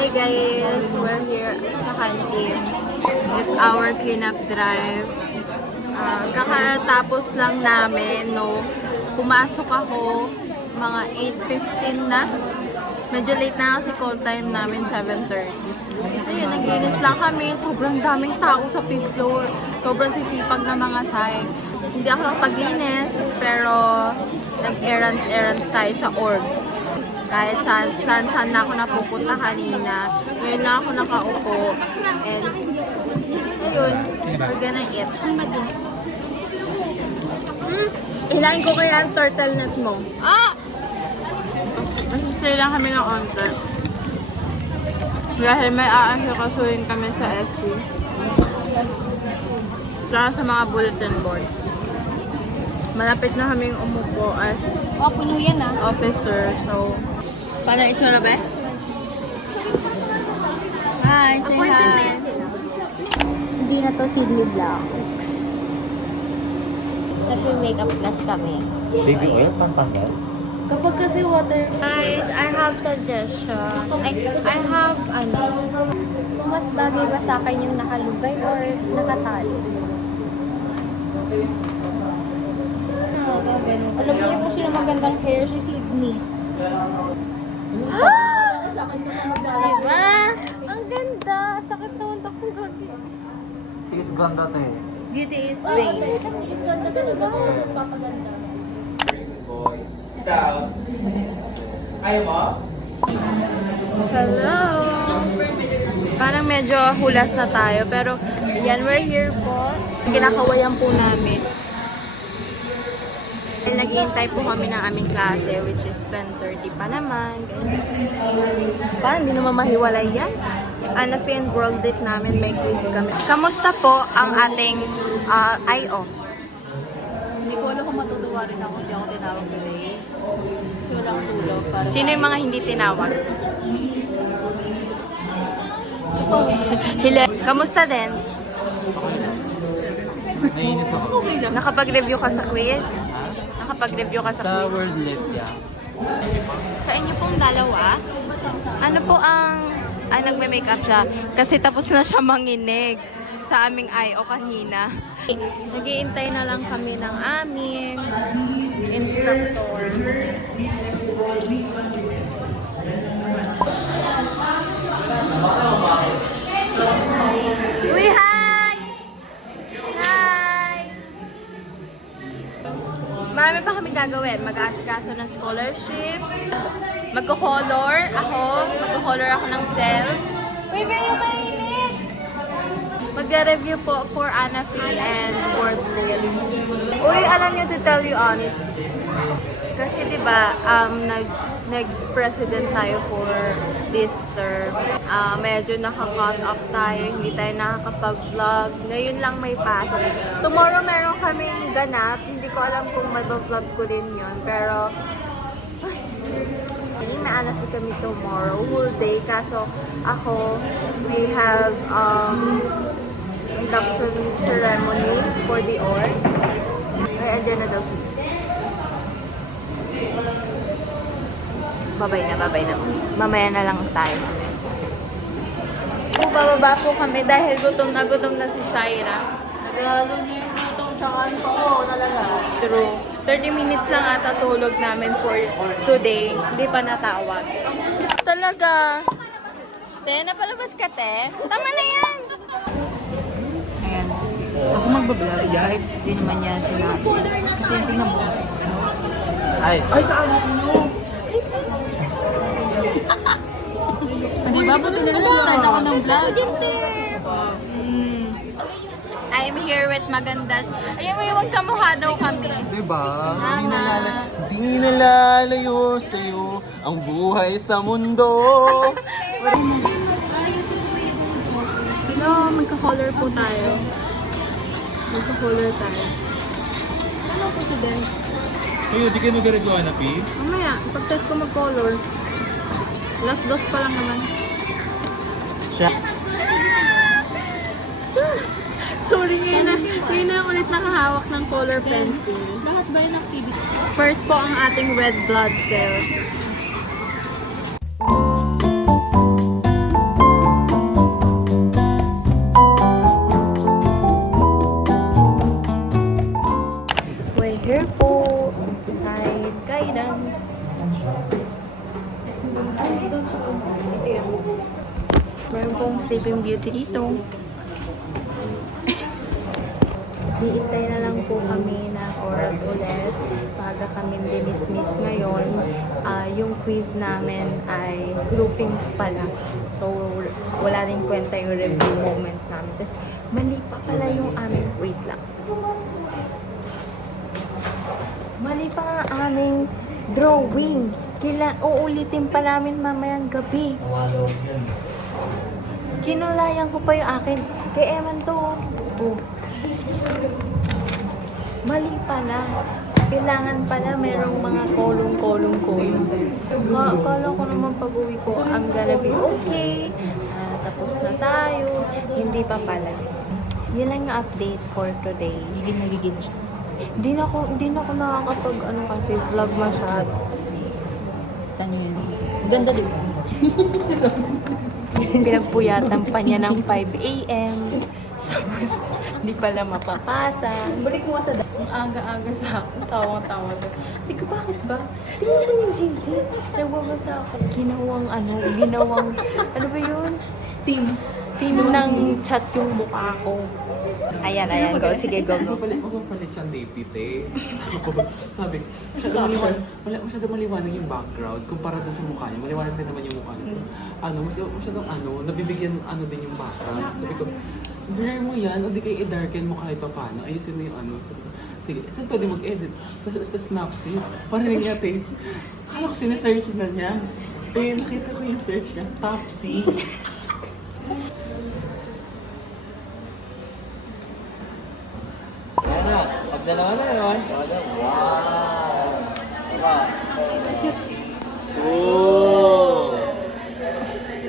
Hi guys! We're here sa canteen. It's our cleanup drive. Kakatapos lang namin, no? Pumasok ako mga 8:15 na. Medyo late na kasi call time namin, 7:30. So yun, naglinis lang kami. Sobrang daming tao sa 5th floor. Sobrang sisipag na mga sahig. Hindi ako nakapaglinis, pero nag-errands tayo sa org. Kahit saan na ako napupunta kanina. Ngayon na ako nakaupo. And, ayun, we're gonna eat. Hilain ko kaya ang turtle net mo. Masisay lang kami ng onte. Dahil may aasikasuhin kami sa SC. Tsaka sa mga bulletin board. Malapit na kaming umupo as puno yan officer. So, paano itsura ba? Hi, say hi. Hindi na to Sydney Blacks. Kasi makeup class kami. Baby oil, pampanggal. Kapag kasi water... Guys, I have suggestion. I have, kung mas bagay ba sa akin yung nakalugay or nakatali? Alam niyo po sino magandang hair si Sydney. Sa akin ko na maglalagay. Diba? Ang ganda! Sakit naman ako gabi. Tis ganda to eh. Beauty is vain. Is ganda talaga ako magpapaganda. Sit down. Ayaw mo? Hello! Parang medyo hulas na tayo, pero yan, we're here po. Kinakawayan po namin. Naghihintay po kami ng aming klase, which is 10:30 pa naman. Parang hindi naman mahiwalay yan. Anafi and world date namin, may quiz kami. Kamusta po ang ating I.O.? Hindi ko alam kung matutuwa rin ako, hindi ako tinawag today. Kasi wala akong tulog. Para Sino yung mga hindi tinawag? Hila. Kamusta din? Nainis ako. Nakapag-review ka sa quiz? Nakapag-review ka sa Sa quiz? World Lit, yeah. Sa inyo pong dalawa, ano po ang... nagme-makeup siya kasi tapos na siya manginig sa aming I.O. kanina. Nag-iintay na lang kami ng aming instructor. Uy, hi! Hi! Marami pa kami gagawin. Mag-aasikaso ng scholarship. Magko-color ako. Magko-color ako ng cells. Uy, bayo mainit! Mag-review po for Anafi and Wordlit. Uy, alam niyo, to tell you honest. Kasi diba, nag-president tayo for this term. Medyo naka-cut up tayo. Hindi tayo nakakapag-vlog. Ngayon lang may pasok. Tomorrow meron kaming ganap. Hindi ko alam kung mag-vlog ko din yun. Pero, may Anafi kami tomorrow, whole day. Kaso ako, we have induction ceremony for the org. Ay, andyan na daw si babay na. Mamaya na lang tayo. Bababa po kami dahil gutom na si Syra. naglalo niya yung gutom tsaka ano ko talaga. True. 30 minutes lang ata tulog namin for today. Hindi pa natawag. Talaga. Te, napalabas ka, te? Tama na yan! Ayan. Ako magbablog. Hindi naman yan sinabi. Kasi yung tingnan mo. Ay, Sa anak mo. Hindi ba? Buti na lang nag-start ako ng vlog. I am here with Magandas. Ayun mo yung magkamukha daw kami. diba? Tama. Di nalalayo sa'yo ang buhay sa mundo. Hello, magka-color po tayo. Magka-color tayo. Ano po si Dan? Ay, di kayo nag-regawa na, Pi? Mamaya, pag-test ko mag-color. Last dos pa lang naman. Siya. Sorry, ngayon na ulit nakahawak ng color pencil. Lahat ba yung activity? First po ang ating red blood cells. Sleeping Beauty dito. Iintay na lang po kami ng oras ulit bago kami dinismiss ngayon. Yung quiz namin ay groupings pala. So, wala rin kwenta yung review moments namin. Tapos, mali pa pala yung aming, wait lang. Mali pa nga aming drawing. Uulitin pa namin mamayang gabi. Kinulayan ko pa yung akin. Kay Eman to. Oh. Mali pala. Kailangan pala merong mga kolong. Akala ko naman pag-uwi ko, I'm gonna be okay. Tapos na tayo. Hindi pa pala. Yun lang yung update for today. Hindi magiging siya. Hindi na ako nakakapag kasi vlog masyado. Tanyo yun. Ganda din. Pinagpuyatan pa niya ng 5 a.m. Tapos, hindi pala mapapasa. Balik mo sa Ang aga-aga sa akin. Tawang-tawa ko. Sige, bakit ba? Di mo naman yung GC. Nagbabasa ako. Ginawang, ano ba yun? Team ng chat yung mukha ko. Ayan, go. Sige, go. Magpapalit siyang date Tapos, sabi, wala masyado maliwanag yung background kumpara doon sa mukha niya. Maliwanag din naman yung mukha niya. Masyadong nabibigyan din yung background. Sabi ko, blur mo yan, o di kayo i-darken mo kahit pa paano. Ayusin mo yung Sabi ko, sige, saan pwede mag-edit? Sa Snapseed. Parang niya taste. Akala ko sinesearch na niya. Nakita ko yung search niya. Topsy. Pagdalawa na yun. Wow! Diba? 2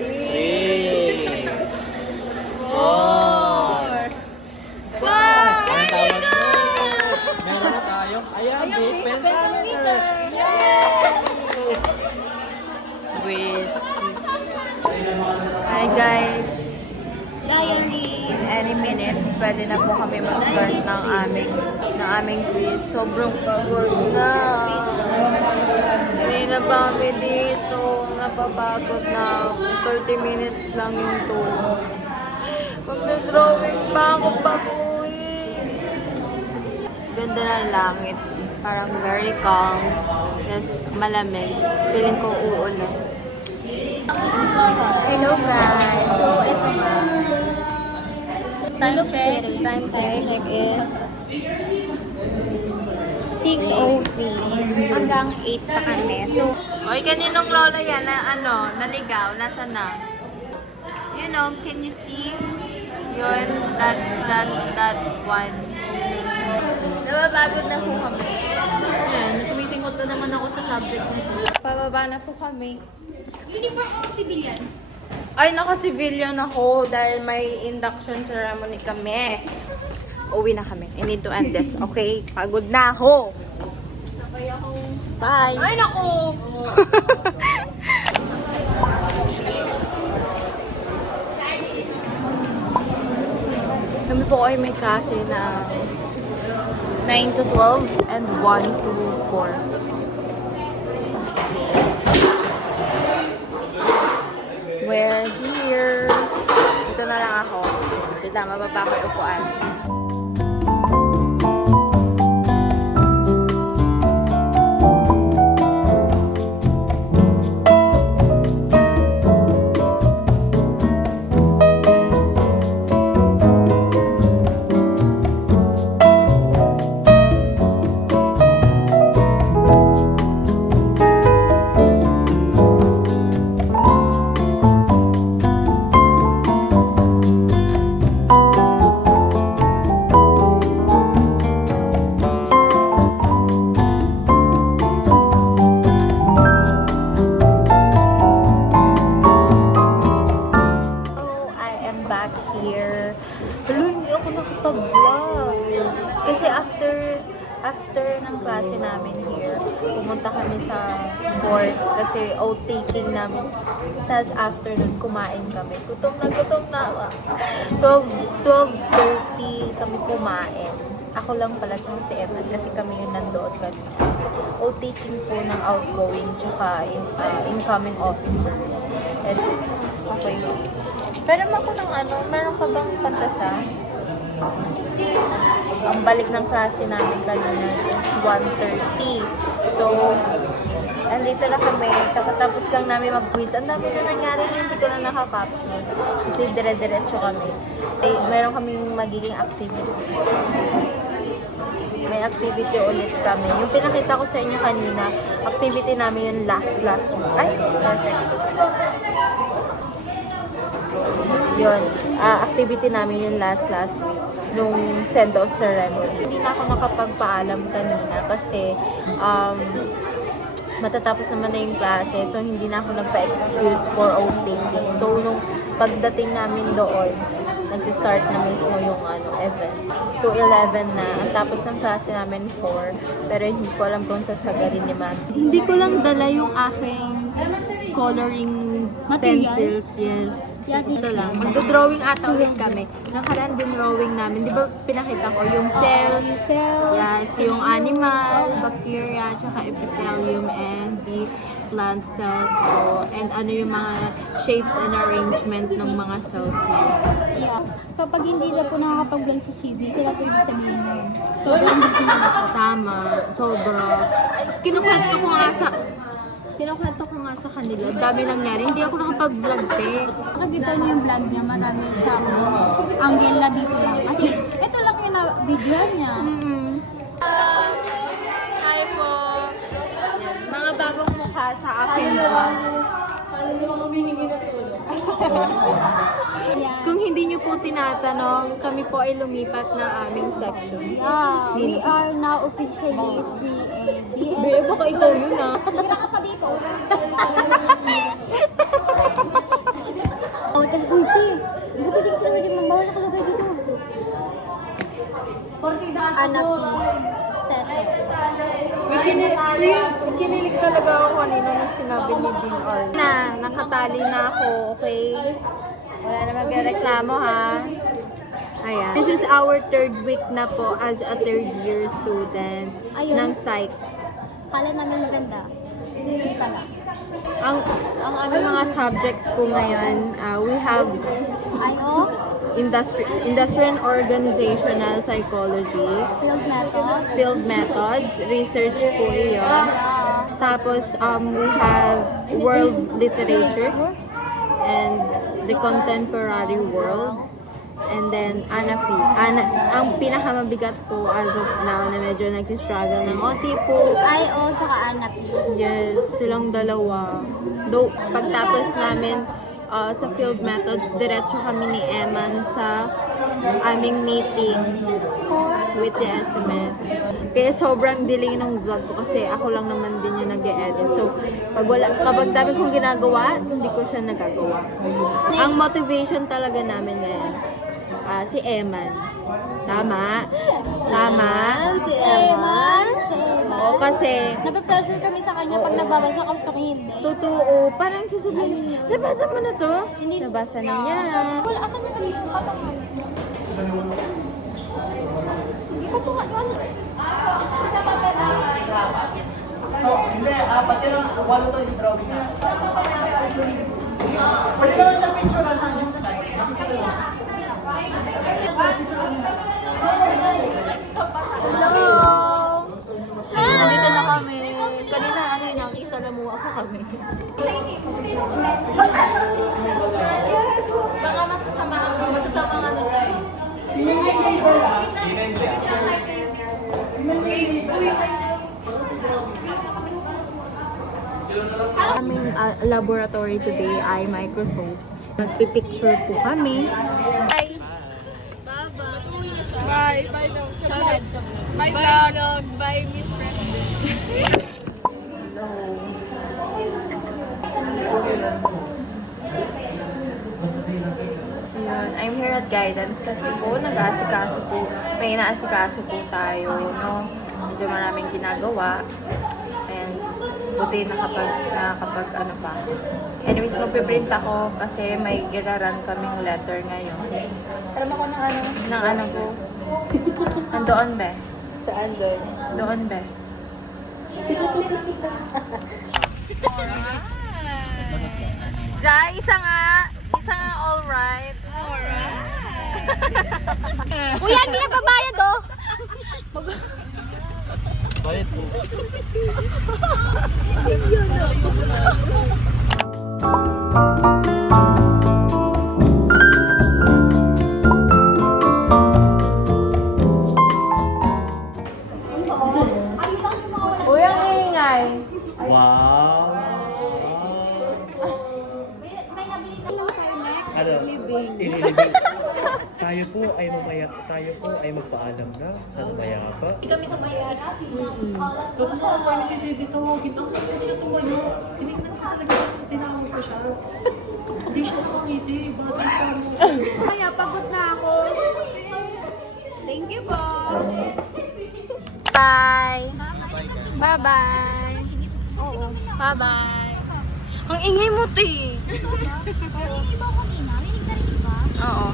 3 4 Ang tawag na. Meron na tayo. Ayan, big pentameter. Hi guys! In any minute, pwede na po kami mag-start ng aming quiz. Sobrang pagod na. Hindi na pa kami dito. Napapagod na. 30 minutes lang yung tulog. Mag-drawing pa ako pag-uwi. Ganda ng langit. Parang very calm. Yes, malamig. Feeling ko uulan. Hello guys! So, ito na. Time check is 6:03 hanggang 8 pa kami. So, Oy, kaninong lola yan na naligaw? Nasaan na? You know, can you see? Yun, that one. Nababagod na po kami. Ayan, sumisingot na naman ako sa subject nito. Pababa na po kami. uniform o civilian? Ay, naka-civilian ako dahil may induction ceremony kami. Uwi na kami. I need to end this, okay? Pagod na ako. Bye! Ay, naku! Kami po ay may klase na 9 to 12 and 1 to 4. We're here. Dito na lang ako. Dito lang, mababa ko yung upuan. After ng klase namin here, pumunta kami sa court kasi oath-taking namin. Tapos after nun, kumain kami. Gutom na. 12:30 kami kumain. Ako lang pala tsaka si Evan kasi kami yung nandoon kanina. Oath-taking po ng outgoing tsaka incoming officers. And okay. Pero ako ng ano, meron ka bang pantasa? Ang balik ng klase namin kanina is 1:30. So, andito na kami. Kakatapos lang namin mag-quiz. Ang dami na nangyari na hindi ko na nakakaption. Kasi dire-diretso kami. Meron kaming magiging activity. May activity ulit kami. Yung pinakita ko sa inyo kanina, activity namin yung last week. Ay, perfect. Yun, activity namin yung last week nung send-off ceremony. Hindi na ako nakapagpaalam kanina kasi matatapos naman na yung klase, so hindi na ako nagpa-excuse for outtaking. So nung pagdating namin doon, nag-start na mismo yung event. 2:11 na. Ang tapos ng klase namin 4. Pero hindi ko alam kung sasagarin ni ma'am. Hindi ko lang dala yung aking coloring pencils. Yes. Ito lang. Magdo-drawing ata ulit kami. Nakaraan din drawing namin. Di ba pinakita ko yung cells? Yes. Yung animal, bacteria, tsaka epithelium, and the plant cells. So, and ano yung mga shapes and arrangement ng mga cells nila. Yeah. Kapag hindi na po nakakapag-vlog sa CV, sila po ibig sabihin yun. Sobrang busy na ako. Tama. Sobra. Kinukwento ko nga sa kanila. Dami nangyari. Hindi ako nakapag-vlog, te. Nakikita niyo yung vlog niya, marami siyang angle na dito lang. Kasi ito lang yung video niya. Hi po. Mga bagong mukha sa akin vlog. Yeah. Kung hindi nyo po tinatanong, kami po ay lumipat ng aming section. Yeah, we are now officially 3A. Be, baka ikaw yun ah. Hindi ka pa dito. Oh, tapos ulti. Buto din sila medyo mambawal na kalagay dito. Anapi session. Kinilig talaga ako kanina nung sinabi ni Dean R. Nakatali na ako, okay? Wala na magreklamo ha. Ayan. This is our 3rd week na po as a 3rd year student Ayun. ng psych. Kala namin maganda. Hindi pala. Ang aming mga subjects po ngayon, we have Ayo, industrial and organizational psychology, field method. field methods, research po iyon. Tapos, we have world literature and the contemporary world. And then, ANAFI. Ang pinakamabigat po as of now na medyo nagsistruggle ng OT po. IO, tsaka anak. Yes, silang dalawa. Though, pagtapos namin sa field methods, diretso kami ni Eman sa aming meeting with the SMS. Kaya sobrang delay ng vlog ko kasi ako lang naman din yung nag-e-edit. So, kapag dami kong ginagawa, hindi ko siya nagagawa. Ang motivation talaga namin ngayon, si Eman. Tama? Tama? Si Eman. Oo, kasi Nape-pressure kami sa kanya pag nagbabasa kami sa hindi. totoo, parang sasabihin, nabasa mo na to? Hindi. Nabasa na niya. Wala, asan na kami? Hindi ko po ano. So, hindi, pati lang, walo to yung drawing na. Pwede naman siya picturean ng yung slide. Hello! Nandito na kami. Kanina, nakikisalamuha pa kami. Baka masasama ano tayo. Aming laboratory today ay Microsoft. Magpipicture po kami. Bye. Bye daw. Bye vlog. Bye Miss President. Ayun, I'm here at Guidance kasi po nag-aasikaso po, may inaasikaso po tayo, no? Medyo maraming ginagawa. And buti nakapag ano pa. Anyways, magpiprint ako kasi may giraran kaming letter ngayon. Alam ako ng ano ko. Andoon be? Saan doon? Doon be? Jai, isa nga alright. Kuya, hindi nagbabayad oh. Bayad po. Uy, ang ingay. Wow! Ano? Ililibing. Tayo po ay magpaalam na sa Numayapa. Tapos ako pa ni si Sidi, tawagin ako. Hindi tumayo. Tinignan ko talaga. Tinawag ko siya. Hindi siya nakangiti. Bata pa mo. Kaya pagod na ako. Thank you po. Bye. Bye-bye. Oo. Bye-bye. Ang ingay mo, te. Rinig ba kanina? Rinig na rinig ba? Oo.